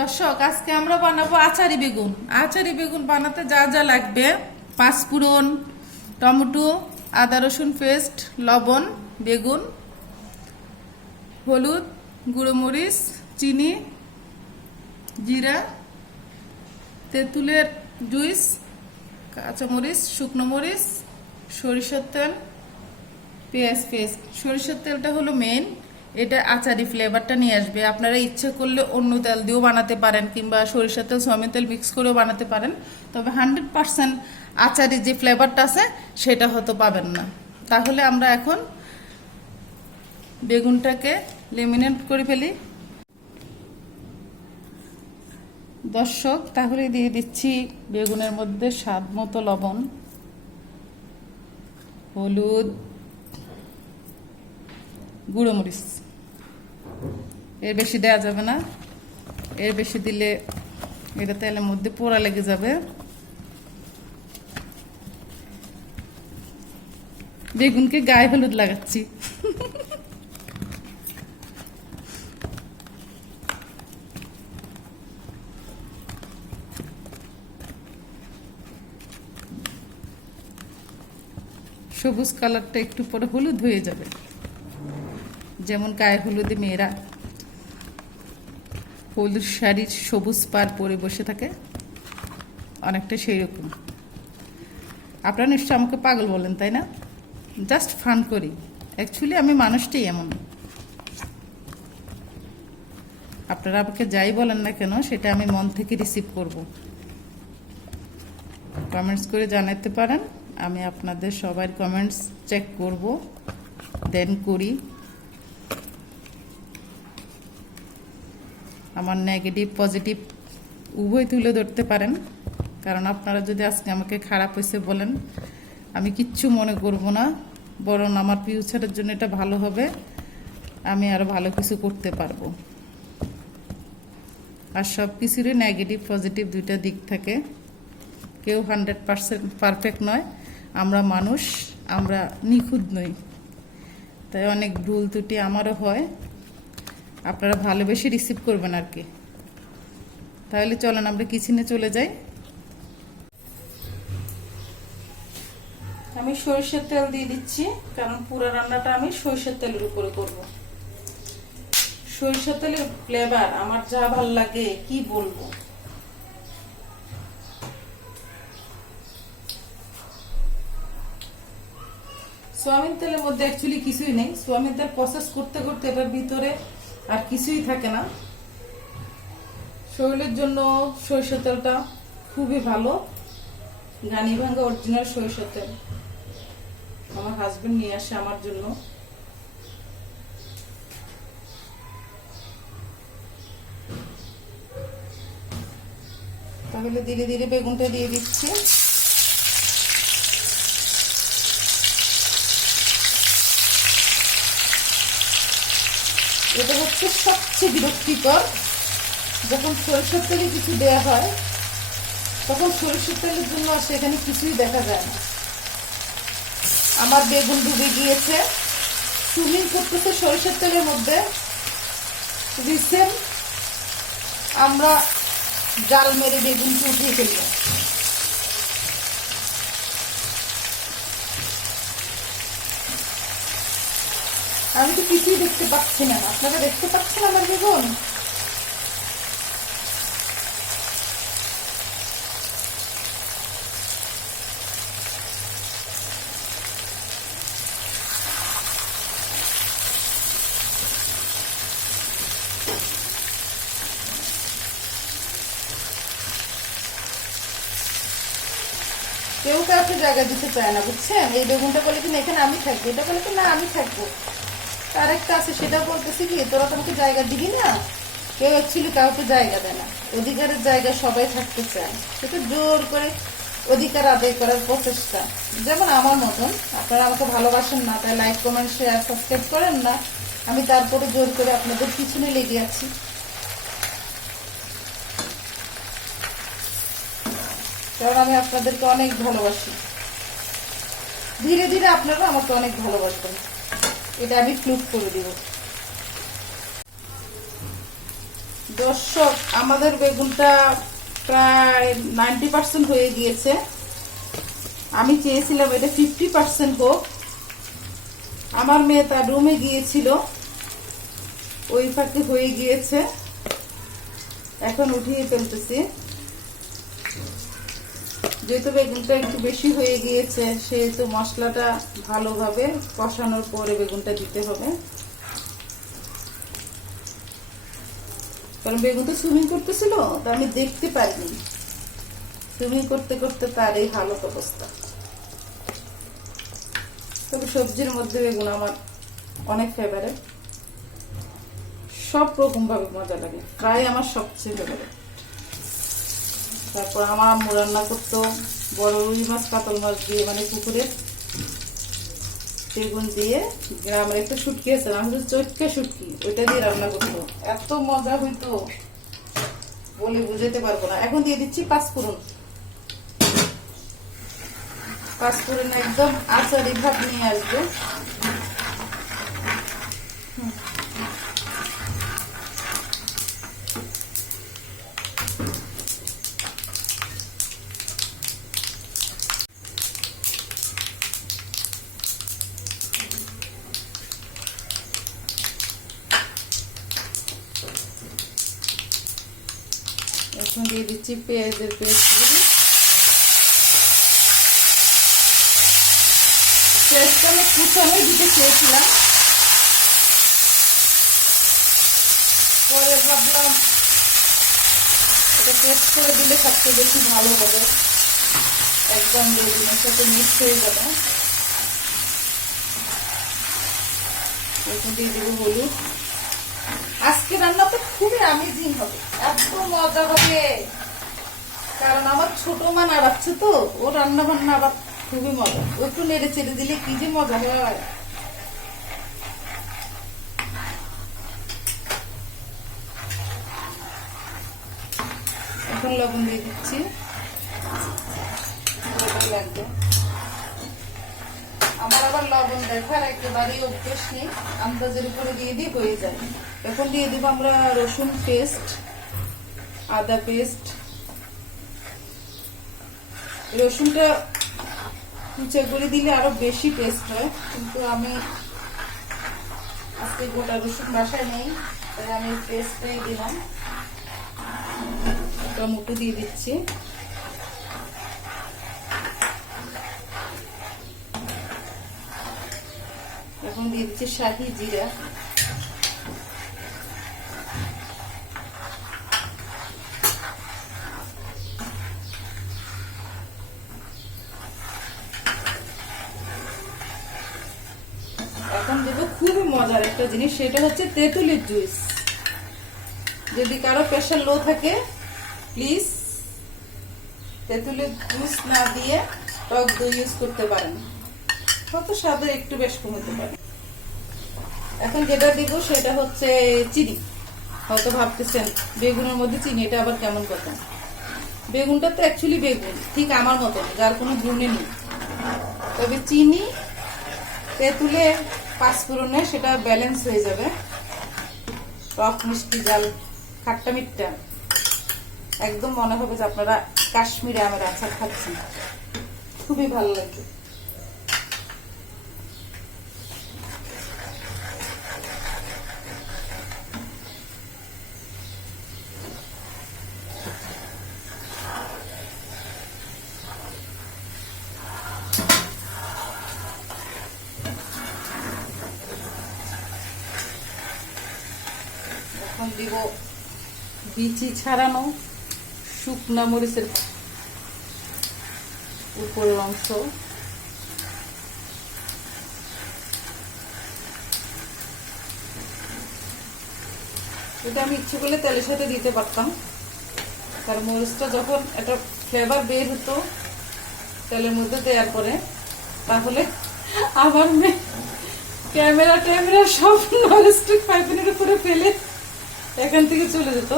দর্শক, আজকে আমরা বানাবো আচারি বেগুন। আচারি বেগুন বানাতে যা যা লাগবে: পাঁচফোড়ন, টমেটো, আদা রসুন পেস্ট, লবণ, বেগুন, হলুদ, গুঁড়ো মরিচ, চিনি, জিরা, তেঁতুলের জুইস, কাঁচামরিচ, শুকনো মরিচ, সরিষার তেল, পেঁয়াজ পেস্ট। সরিষার তেলটা হলো মেন, এটা আচারি ফ্লেভারটা নিয়ে আসবে। আপনারা ইচ্ছে করলে অন্য তেল দিয়েও বানাতে পারেন, কিংবা সরিষার তেল সয়াবিন তেল মিক্স করেও বানাতে পারেন, তবে 100% আচারি যে ফ্লেভারটা আছে সেটা হয়তো পাবেন না। তাহলে আমরা এখন বেগুনটাকে লেমিনেট করে ফেলি। দর্শক, তাহলে দিয়ে দিচ্ছি বেগুনের মধ্যে স্বাদ মতো লবণ, হলুদ, গুঁড়ো মরিচ। এর বেশি দেওয়া যাবে না, এর বেশি দিলে এটা তেলের মধ্যে পোড়া লেগে যাবে। বেগুনকে গায়ে হলুদ লাগাচ্ছি। সবুজ কালারটা একটু পরে হলুদ হয়ে যাবে, যেমন গায়ে হলুদে মেয়েরা হলুদ শাড়ির সবুজ পাড় পরে বসে থাকে, অনেকটা সেই রকম। আপনারা নিশ্চয় আমাকে পাগল বলেন, তাই না? জাস্ট ফান করি। অ্যাকচুয়ালি আমি মানুষটাই এমন। আপনারা আমাকে যাই বলেন না কেন, সেটা আমি মন থেকে রিসিভ করব। কমেন্টস করে জানাতে পারেন, আমি আপনাদের সবার কমেন্টস চেক করব, দেন করি। আমার নেগেটিভ পজিটিভ উভয় তুলে ধরতে পারেন, কারণ আপনারা যদি আজকে আমাকে খারাপ হয়েছে বলেন, আমি কিচ্ছু মনে করব না, বরং আমার ফিউচারের জন্য এটা ভালো হবে, আমি আরও ভালো কিছু করতে পারবো। আর সব কিছুরই নেগেটিভ পজিটিভ দুইটা দিক থাকে। কেউ 100% পারফেক্ট নয়, আমরা মানুষ, আমরা নিখুঁত নই, তাই অনেক ভুল ত্রুটি আমারও হয়। আপনারা ভালোবেসে রিসিভ করবেন আর কি। তাহলে চলেন আমরা কিচেনে চলে যাই। আমি সরিষার তেল দিয়ে দিচ্ছি, কারণ পুরো রান্নাটা আমি সরিষার তেলের উপরে করব। সরিষার তেলের ফ্লেভার আমার যা ভাল লাগে কি বলবো। সয়াবিন তেলের মধ্যে অ্যাকচুয়ালি কিছুই নেই। সয়াবিন তেল প্রসেস করতে করতে এটার ভিতরে আর কিছুই থাকে না। শরীরের জন্য সরিষার তেলটা খুবই ভালো। গানিভাঙ্গা অরিজিনাল সরিষার তেল আমার হাজবেন্ড নিয়ে আসে আমার জন্য। তাহলে ধীরে ধীরে বেগুনটা দিয়ে দিচ্ছি। এটা হচ্ছে সবচেয়ে বিরক্তিকর, যখন সরিষার তেলে কিছু দেয়া হয় তখন সরিষার তেলের জন্য আর সেখানে কিছুই দেখা যায় না। আমার বেগুন ডুবে গিয়েছে, সুইমিং করতেছে সরিষার তেলের মধ্যে। রিসেন্ট আমরা জাল মেরে বেগুনকে উঠিয়ে ফেললাম। আমি তো কিছুই দেখতে পাচ্ছি না, আপনারা দেখতে পাচ্ছেন আমার বেগুন? কেউ কাউকে জায়গা দিতে চায় না, বুঝছেন? এই বেগুনটা বলে কিনা এখানে আমি থাকবো, এটা বলে কি না আমি থাকবো। আরেকটা আছে, সেটা বলতেছি কি, তোরা তোমাকে জায়গা দিবি না। কেউ অ্যাকচুয়ালি কাউকে জায়গা দেয় না। অধিকারের জায়গায় সবাই থাকতে চায়, সেটা জোর করে অধিকার আদায় করার প্রচেষ্টা। যেমন আমার মতন, আপনারা আমাকে ভালোবাসেন না, তাই লাইক কমেন্ট শেয়ার সাবস্ক্রাইব করেন না, আমি তারপরে জোর করে আপনাদের পিছনে লেগে আছি। কারণ আমি আপনাদেরকে অনেক ভালোবাসি। ধীরে ধীরে আপনারা আমাকে অনেক ভালোবাসবেন, এটা আমি প্রুফ করে দিব। দর্শক, আমাদের বেগুনটা প্রায় 90% হয়ে গিয়েছে। আমি চেয়েছিলাম এটা 50% হোক। আমার মেয়ে তার রুমে গিয়েছিল, ওই ফাঁকে হয়ে গিয়েছে। এখন উঠিয়ে ফেলতেছি। যেহেতু বেগুনটা একটু বেশি হয়ে গিয়েছে, সেহেতু মশলাটা ভালোভাবে কষানোর পরে বেগুনটা দিতে হবে। কারণ বেগুন তো সুইমিং করতেছিল, তো আমি দেখতে পাইনি। সুইমিং করতে করতে তার এই হালত অবস্থা। তবে সবজির মধ্যে বেগুন আমার অনেক ফেভারিট, সব রকম ভাবে মজা লাগে, প্রায় আমার সবচেয়ে ফেভারিট। তারপর আমার আম্মু রান্না করতো বড় রুই মাছ, কাতল মাছ দিয়ে, মানে পুকুরের বেগুন দিয়ে। গ্রামের একটা শুটকি আছে, নাম হচ্ছে চটকা শুটকি, ওইটা দিয়ে রান্না করতো, এত মজা হইতো বলে বুঝাতে পারবো না। এখন দিয়ে দিচ্ছি পাঁচফোড়ন। পাঁচফোড়ন একদম আচারি ভাব নিয়ে আসবে। এখন দিয়ে দিচ্ছি পেঁয়াজের পেস্টগুলি। পেস্টটা আমি কুচানো দিতে চেয়েছিলাম, পরে ভাবলাম এটা পেস্ট করে দিলে সবচেয়ে বেশি ভালো হবে, একদম বেগুনের সাথে মিক্স হয়ে যাবে। এখন দিয়ে দেবো হলুদ। আজকে রান্নাটা খুবই আমেজিং হবে, এত মজা হবে। কারণ আমার ছোট মা নাড়াচ্ছে তো, ও রান্না বান্না আবার খুবই মজা। ও একটু নেড়ে চেড়ে দিলে কি যে মজা হয়। এখন লবণ দিয়ে দিচ্ছি, লাগবে। আমার আবার লবণ দেখার একেবারেই অভ্যেস নেই, আন্দাজের উপরে দিয়ে দিয়ে হয়ে যায়। এখন দিয়ে দিব আমরা রসুন পেস্ট, আদা পেস্ট। রসুনটা কুচা করে দিলে আরো বেশি পেস্ট হয়, কিন্তু আমি আজকে গোটা রসুন বাসায় নেই, তাই আমি পেস্টটাই দিলাম। টমেটো দিয়ে দিচ্ছি। এখন দিয়ে দিচ্ছি শাহি জিরা। এখন দেবো খুবই মজার একটা জিনিস, সেটা হচ্ছে তেঁতুলের জুস। যদি কারো প্রেশার লো থাকে, প্লিজ তেঁতুলের জুস না দিয়ে টক দই ইউজ করতে পারেন, কত স্বাদের একটু বেশ কমতে পারে। এখন যেটা দিব সেটা হচ্ছে চিনি। হয়তো ভাবতেছেন বেগুনের মধ্যে চিনি, এটা আবার কেমন কথা। বেগুনটা তো অ্যাকচুয়ালি বেগুন, ঠিক আমার মতন, যার কোনো গুণে নেই। তবে চিনি তেঁতুলে পাঁচফোড়নে সেটা ব্যালেন্স হয়ে যাবে। টক মিষ্টি জাল খাট্টা মিট্টা একদম মনে হবে যে আপনারা কাশ্মীরে আমের আচার খাচ্ছেন, খুবই ভালো লাগবে। এখন দিব বিচি ছাড়ানো শুকনা মরিচের উপরের অংশ। এটা আমি ইচ্ছে করলে তেলের সাথে দিতে পারতাম, কারণ মরিচটা যখন একটা ফ্লেভার বের হতো তেলের মধ্যে দেওয়ার পরে, তাহলে আমার মেয়ে ক্যামেরা সব ননস্টিক পাইপের উপরে ফেলে এখান থেকে চলে যেত।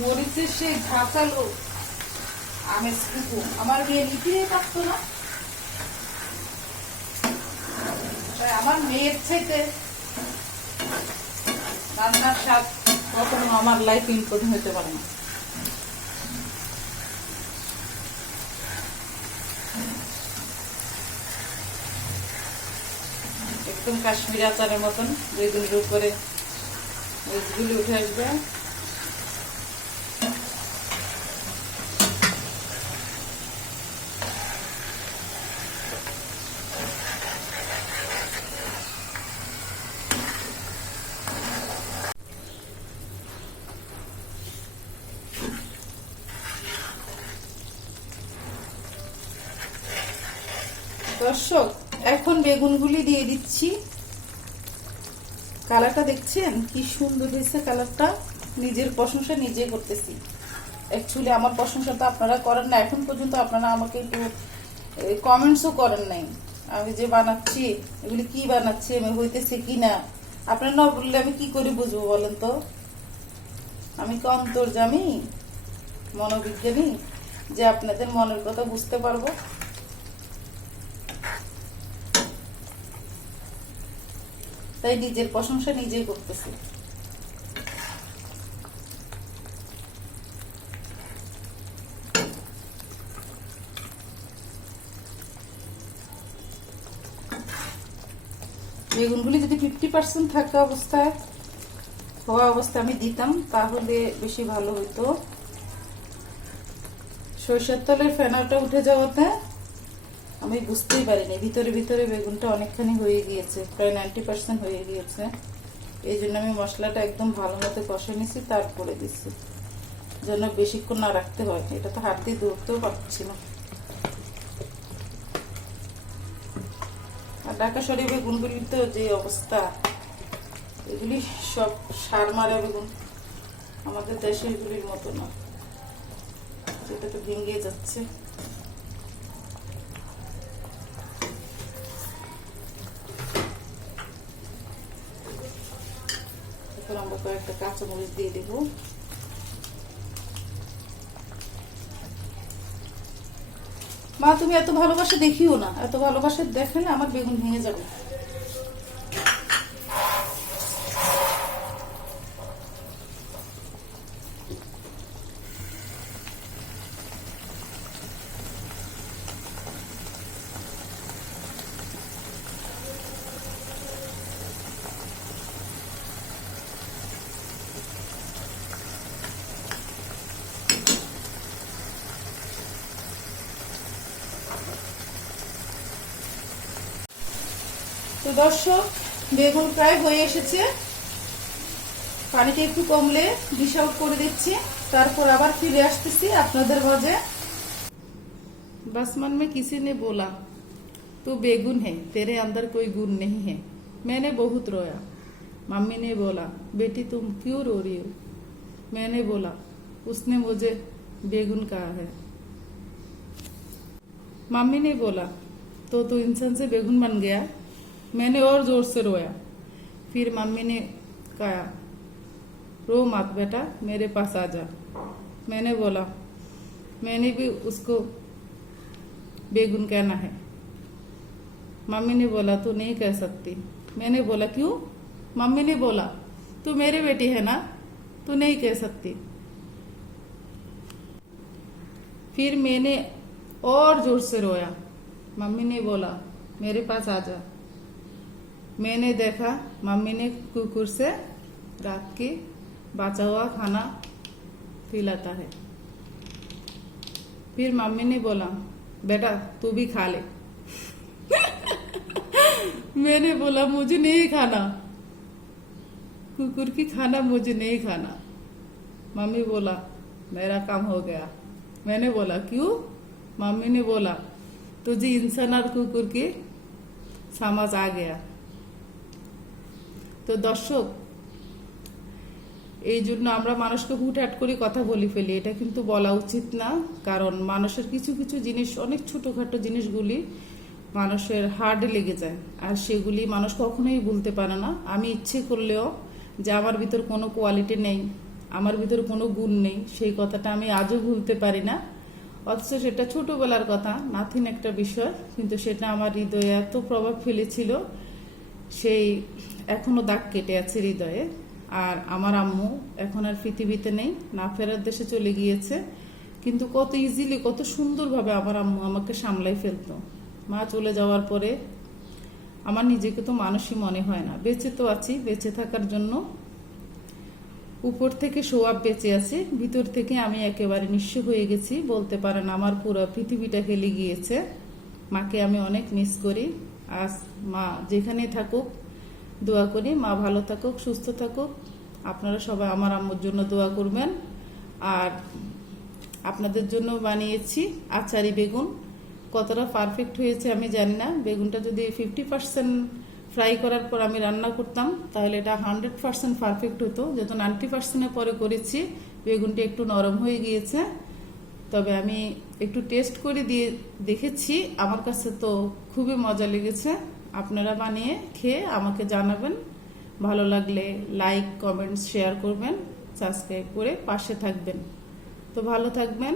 মরিচের সেই ঝাঁচালো আমের স্কুপু আমার মেয়ে নিতে পারতো না, তাই আমার মেয়ের চাইতে রান্নার স্বাদ কখনো আমার লাইফ ইম্পর্টেন্ট হতে পারে না। একদম কাশ্মীরি আচারের মতন বেগুনের উপরে বীজগুলি উঠে আসবে। দর্শক, এখন বেগুনগুলি দিয়ে দিচ্ছি। কালারটা দেখছেন কি সুন্দর হয়েছে কালারটা। নিজের প্রশংসা নিজে করতেছি। অ্যাকচুয়ালি আমার প্রশংসা তো আপনারা করেন না, এখন পর্যন্ত আপনারা আমাকে একটু কমেন্টসও করেন নাই। আমি যে বানাচ্ছি এগুলি কি বানাচ্ছি, আমি হইতেছে কি না আপনারা না বললে আমি কি করে বুঝবো বলেন তো? আমি কি অন্তর্যামী মনোবিজ্ঞানী যে আপনাদের মনের কথা বুঝতে পারবো? তাই নিজের প্রশংসা নিজেই করতেছি। বেগুনগুলি যদি 50% থাকা অবস্থায় হওয়া অবস্থায় আমি দিতাম তাহলে বেশি ভালো হইতো। সরিষার তেলের ফেনাটা উঠে যাওয়াতে আমি বুঝতেই পারিনি ভিতরে ভিতরে বেগুনটা অনেকখানি হয়ে গিয়েছে, প্রায় 90% হয়ে গিয়েছে। এই জন্য আমি মশলাটা একদম ভালো মতো কষে নিছি, তারপরে দিচ্ছি যেন বেশিক্ষণ না রাখতে হয়। এটা তো হাত দিয়ে ধরতেও পারছি না। আর ঢাকা শরীফ বেগুনগুলি তো যে অবস্থা, এগুলি সব সার মারা বেগুন, আমাদের দেশের গুলির মতো না। যেটা তো ভেঙে যাচ্ছে। এখন আমরা কয়েকটা কাঁচামরিচ দিয়ে দেব। মা তুমি এত ভালোবাসা দেখিও না, এত ভালোবাসা দেখলে আমার বেগুন ভেঙে যাবে। তো দর্শক, বেগুন প্রায় হয়ে এসেছে। পানিটা একটু কমলে ডিশ আউট করে দিচ্ছি, তারপর আবার ফিরে আসতেছি আপনাদের মাঝে। बस मन में किसी ने बोला तू बेगुन है, तेरे अंदर कोई गुण नहीं है। मैंने बहुत रोया। मम्मी ने बोला बेटी तुम क्यों रो रही हो? मैंने बोला उसने मुझे बेगुन कहा है। मम्मी ने बोला तो तू इंसान से बेगुन बन गया। मैंने और जोर से रोया। फिर मम्मी ने कहा रो मत बेटा, मेरे पास आ जा। मैंने बोला मैंने भी उसको बेगुन कहना है। मम्मी ने बोला तू नहीं कह सकती। मैंने बोला क्यों? मम्मी ने बोला तू मेरी बेटी है ना, तू नहीं कह सकती। फिर मैंने और जोर से रोया। मम्मी ने बोला मेरे पास आ जा। मैंने देखा मम्मी ने कुकुर से रात की बचा हुआ खाना खिलाता है। फिर मम्मी ने बोला बेटा तू भी खा ले। मैंने बोला मुझे नहीं खाना, कुकुर की खाना मुझे नहीं खाना। मम्मी बोला मेरा काम हो गया। मैंने बोला क्यों? मम्मी ने बोला तुझे इंसान और कुकुर की समझ आ गया। তো দর্শক, এই জন্য আমরা মানুষকে হুটহাট করে কথা বলে ফেলি, এটা কিন্তু বলা উচিত না। কারণ মানুষের কিছু কিছু জিনিস, অনেক ছোটখাটো জিনিসগুলি মানুষের হার্টে লেগে যায়, আর সেগুলি মানুষ কখনোই ভুলতে পারে না। আমি ইচ্ছে করলেও যে আমার ভিতর কোনো কোয়ালিটি নেই, আমার ভিতর কোনো গুণ নেই, সেই কথাটা আমি আজও ভুলতে পারি না। অথচ সেটা ছোটবেলার কথা, নাথিং একটা বিষয়, কিন্তু সেটা আমার হৃদয়ে এত প্রভাব ফেলেছিল, সেই এখনো দাগ কেটে আছে হৃদয়ে। আর আমার আম্মু এখন আর পৃথিবীতে নেই, না ফেরার দেশে চলে গিয়েছে। কিন্তু কত ইজিলি, কত সুন্দরভাবে আমার আম্মু আমাকে সামলাই ফেলতো। মা চলে যাওয়ার পরে আমার নিজেকে তো মানুষই মনে হয় না। বেঁচে তো আছি, বেঁচে থাকার জন্য উপর থেকে সোয়াব বেঁচে আছে, ভিতর থেকে আমি একেবারে নিঃস্ব হয়ে গেছি। বলতে পারেন আমার পুরো পৃথিবীটা হেলে গিয়েছে। মাকে আমি অনেক মিস করি। আজ মা যেখানেই থাকুক দোয়া করি মা ভালো থাকুক, সুস্থ থাকুক। আপনারা সবাই আমার আম্মুর জন্য দোয়া করবেন। আর আপনাদের জন্য বানিয়েছি আচারি বেগুন। কতটা পারফেক্ট হয়েছে আমি জানি না। বেগুনটা যদি 50% ফ্রাই করার পর আমি রান্না করতাম তাহলে এটা 100% পারফেক্ট হতো। যেহেতু 90% পরে করেছি, বেগুনটা একটু নরম হয়ে গিয়েছে। তবে আমি একটু টেস্ট করে দিয়ে দেখেছি, আমার কাছে তো খুবই মজা লেগেছে। আপনারা বানিয়ে খেয়ে আমাকে জানাবেন। ভালো লাগলে লাইক, কমেন্টস, শেয়ার করবেন, সাবস্ক্রাইব করে পাশে থাকবেন। তো ভালো থাকবেন।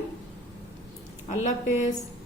আল্লাহ হাফেজ।